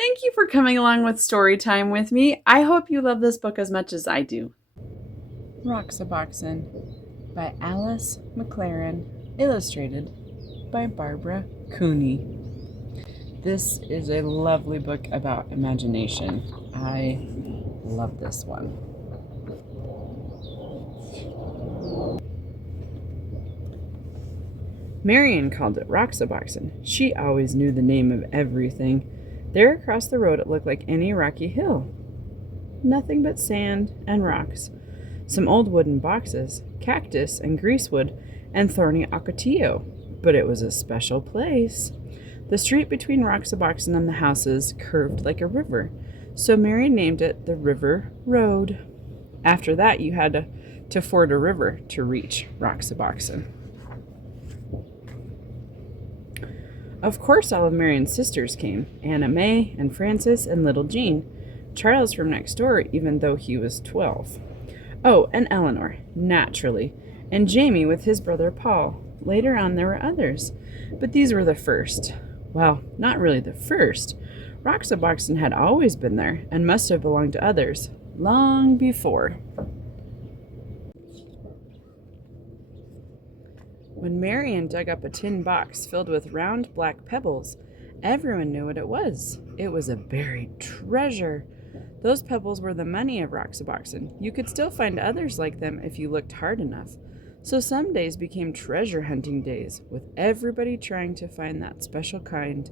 Thank you for coming along with story time with me. I hope you love this book as much as I do. Roxaboxen by Alice McLerran, illustrated by Barbara Cooney. This is a lovely book about imagination. I love this one. Marion called it Roxaboxen. She always knew the name of everything. There across the road it looked like any rocky hill. Nothing but sand and rocks, some old wooden boxes, cactus and greasewood, and thorny ocotillo. But it was a special place. The street between Roxaboxen and the houses curved like a river, so Mary named it the River Road. After that, you had to ford a river to reach Roxaboxen. Of course, all of Marion's sisters came, Anna May and Frances and little Jean. Charles from next door, even though he was 12. Oh, and Eleanor, naturally, and Jamie with his brother Paul. Later on, there were others, but these were the first. Well, not really the first. Roxaboxen had always been there and must have belonged to others, long before. When Marion dug up a tin box filled with round black pebbles, everyone knew what it was. It was a buried treasure. Those pebbles were the money of Roxaboxen. You could still find others like them if you looked hard enough. So some days became treasure hunting days, with everybody trying to find that special kind.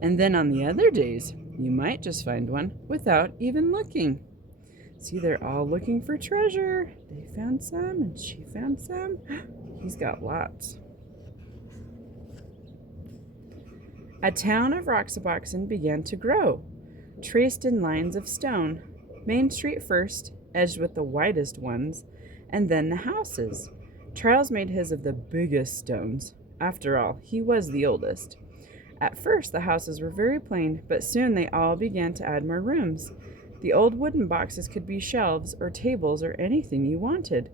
And then on the other days, you might just find one without even looking. See, they're all looking for treasure. They found some, and she found some. He's got lots. A town of Roxaboxen began to grow, traced in lines of stone. Main Street first, edged with the widest ones, and then the houses. Charles made his of the biggest stones. After all, he was the oldest. At first, the houses were very plain, but soon they all began to add more rooms. The old wooden boxes could be shelves or tables or anything you wanted.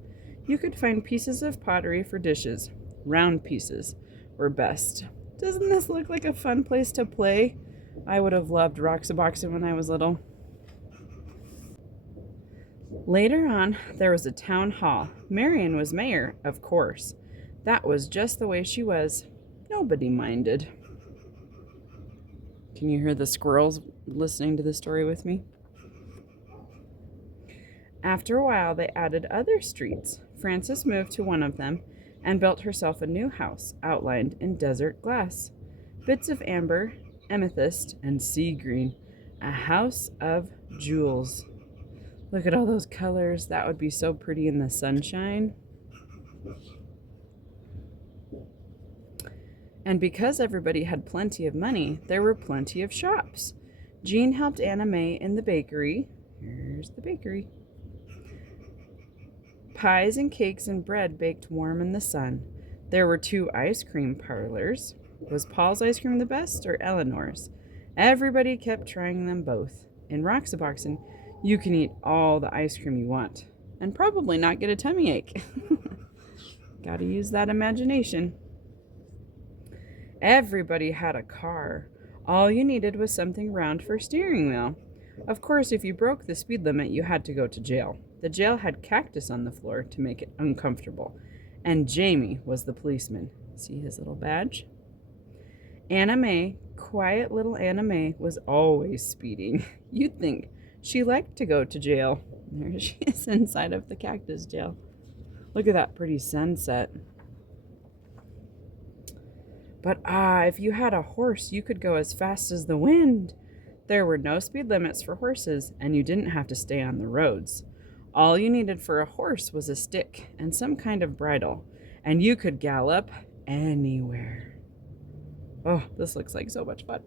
You could find pieces of pottery for dishes. Round pieces were best. Doesn't this look like a fun place to play? I would have loved Roxaboxen when I was little. Later on, there was a town hall. Marion was mayor, of course. That was just the way she was. Nobody minded. Can you hear the squirrels listening to the story with me? After a while, they added other streets. Frances moved to one of them and built herself a new house outlined in desert glass. Bits of amber, amethyst, and sea green. A house of jewels. Look at all those colors. That would be so pretty in the sunshine. And because everybody had plenty of money, there were plenty of shops. Jean helped Anna May in the bakery. Here's the bakery. Pies and cakes and bread baked warm in the sun. There were 2 ice cream parlors. Was Paul's ice cream the best or Eleanor's? Everybody kept trying them both. In Roxaboxen, you can eat all the ice cream you want and probably not get a tummy ache. Gotta use that imagination. Everybody had a car. All you needed was something round for steering wheel. Of course, if you broke the speed limit, you had to go to jail. The jail had cactus on the floor to make it uncomfortable. And Jamie was the policeman. See his little badge? Anna May, quiet little Anna May, was always speeding. You'd think she liked to go to jail. There she is inside of the cactus jail. Look at that pretty sunset. But if you had a horse, you could go as fast as the wind. There were no speed limits for horses, and you didn't have to stay on the roads. All you needed for a horse was a stick and some kind of bridle, and you could gallop anywhere. Oh, this looks like so much fun.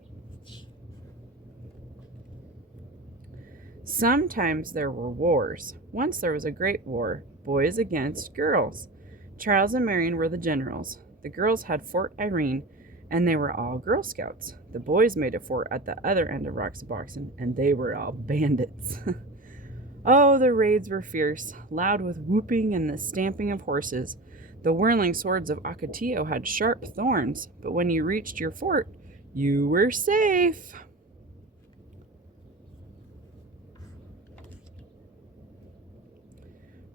Sometimes there were wars. Once there was a great war, boys against girls. Charles and Marion were the generals. The girls had Fort Irene, and they were all Girl Scouts. The boys made a fort at the other end of Roxaboxen, and they were all bandits. Oh, the raids were fierce, loud with whooping and the stamping of horses. The whirling swords of ocotillo had sharp thorns, but when you reached your fort, you were safe.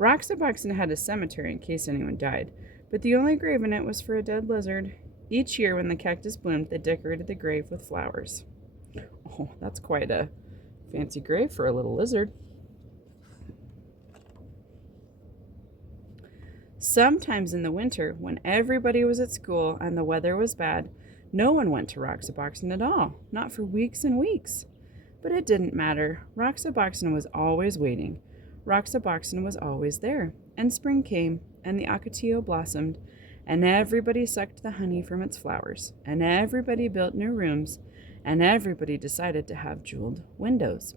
Roxaboxen had a cemetery in case anyone died, but the only grave in it was for a dead lizard. Each year when the cactus bloomed, they decorated the grave with flowers. Oh, that's quite a fancy grave for a little lizard. Sometimes in the winter, when everybody was at school and the weather was bad, no one went to Roxaboxen at all, not for weeks and weeks. But it didn't matter. Roxaboxen was always waiting. Roxaboxen was always there. And spring came, and the ocotillo blossomed, and everybody sucked the honey from its flowers, and everybody built new rooms, and everybody decided to have jeweled windows.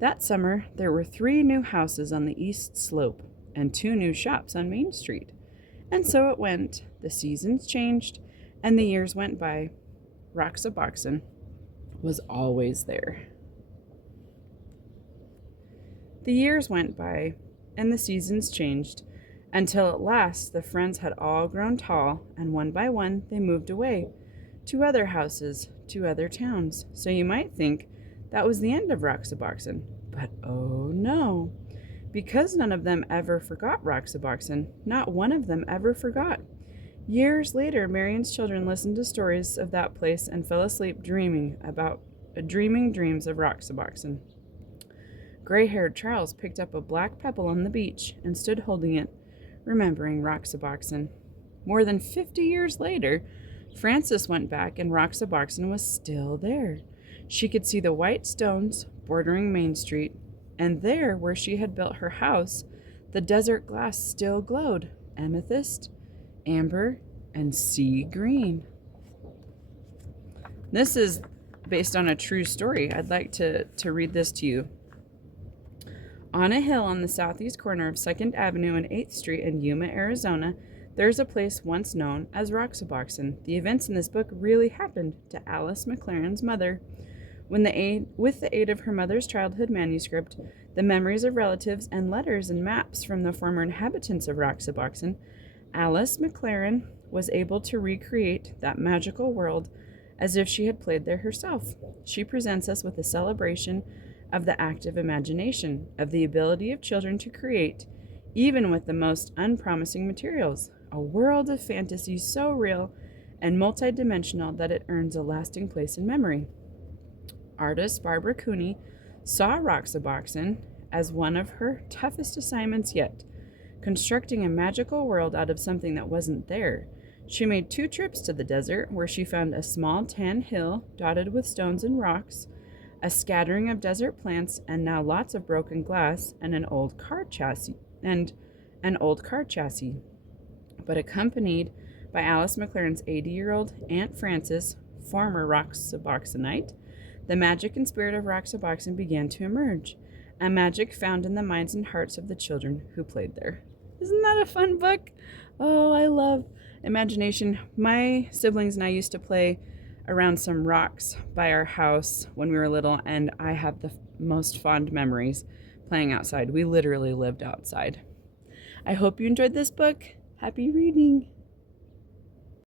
That summer, there were 3 new houses on the east slope, and 2 new shops on Main Street. And so it went. The seasons changed, and the years went by. Roxaboxen was always there. The years went by, and the seasons changed, until at last the friends had all grown tall, and one by one they moved away, to other houses, to other towns. So you might think that was the end of Roxaboxen, but oh no. Because none of them ever forgot Roxaboxen, not one of them ever forgot. Years later, Marion's children listened to stories of that place and fell asleep dreaming dreams of Roxaboxen. Gray-haired Charles picked up a black pebble on the beach and stood holding it, remembering Roxaboxen. More than 50 years later, Frances went back and Roxaboxen was still there. She could see the white stones bordering Main Street, and there, where she had built her house, the desert glass still glowed, amethyst, amber, and sea green. This is based on a true story. I'd like to read this to you. On a hill on the southeast corner of 2nd Avenue and 8th Street in Yuma, Arizona, there's a place once known as Roxaboxen. The events in this book really happened to Alice McLerran's mother. With the aid of her mother's childhood manuscript, the memories of relatives, and letters and maps from the former inhabitants of Roxaboxen, Alice McLerran was able to recreate that magical world as if she had played there herself. She presents us with a celebration of the active imagination, of the ability of children to create, even with the most unpromising materials, a world of fantasy so real and multidimensional that it earns a lasting place in memory. Artist Barbara Cooney saw Roxaboxen as one of her toughest assignments yet, constructing a magical world out of something that wasn't there. She made 2 trips to the desert, where she found a small tan hill dotted with stones and rocks, a scattering of desert plants, and now lots of broken glass and an old car chassis. But accompanied by Alice McLerran's 80-year-old Aunt Frances, former Roxaboxenite, the magic and spirit of Roxaboxen began to emerge, a magic found in the minds and hearts of the children who played there. Isn't that a fun book? Oh, I love imagination. My siblings and I used to play around some rocks by our house when we were little, and I have the most fond memories playing outside. We literally lived outside. I hope you enjoyed this book. Happy reading!